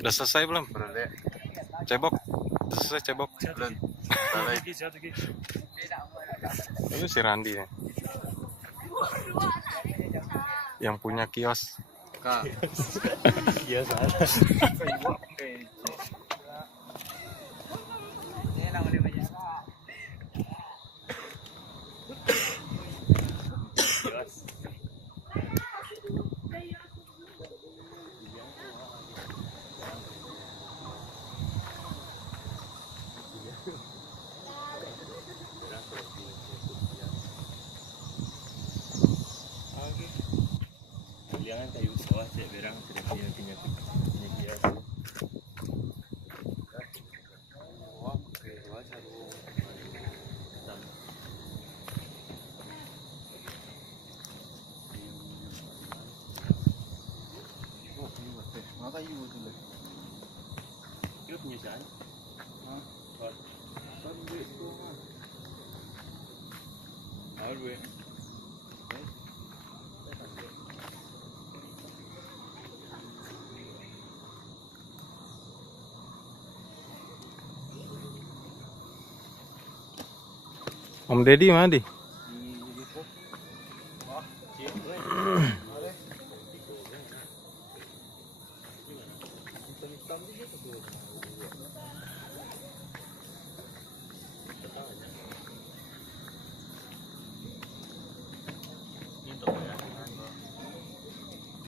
Udah selesai belum? Cebok. Udah selesai cebok. Ini si Randi ya. Yang punya kios. Kios. Jangan kayu sawah cek berang tidak punya kios. Maka ibu tuh. Kios punya siapa? Kan duit itu mah. Awal gue. Om Deddy mana di? Hitam-hitam gitu tuh.